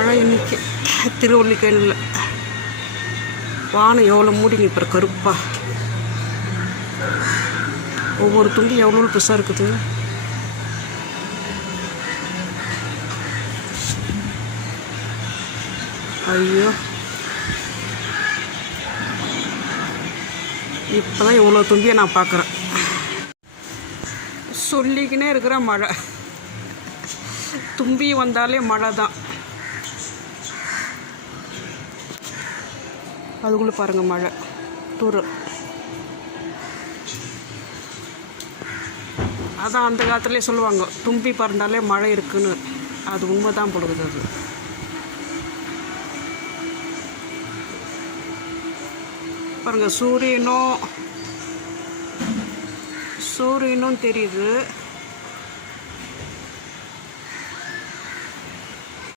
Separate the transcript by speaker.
Speaker 1: மழை இன்னைக்கு திருவள்ளிக்கேணியில் வானம் எவ்வளோ மூடிங்க இப்போ கருப்பா. ஒவ்வொரு துண்டு எவ்வளோ பெருசாக இருக்குது? ஐயோ. இப்போ தான் இவ்வளோ தும்பியை நான் பார்க்குறேன். சொல்லிக்கினே இருக்கிற மழை. தும்பி வந்தாலே மழை தான் அதுக்குள்ளே பாருங்கள் மழை. தூரம் அதான் அந்த காலத்துலேயே சொல்லுவாங்க தும்பி பறந்தாலே மழை இருக்குன்னு. அது உண்மை தான் போடுது அது. பாருங்க சூரியனும் சூரியனும் தெரியுது.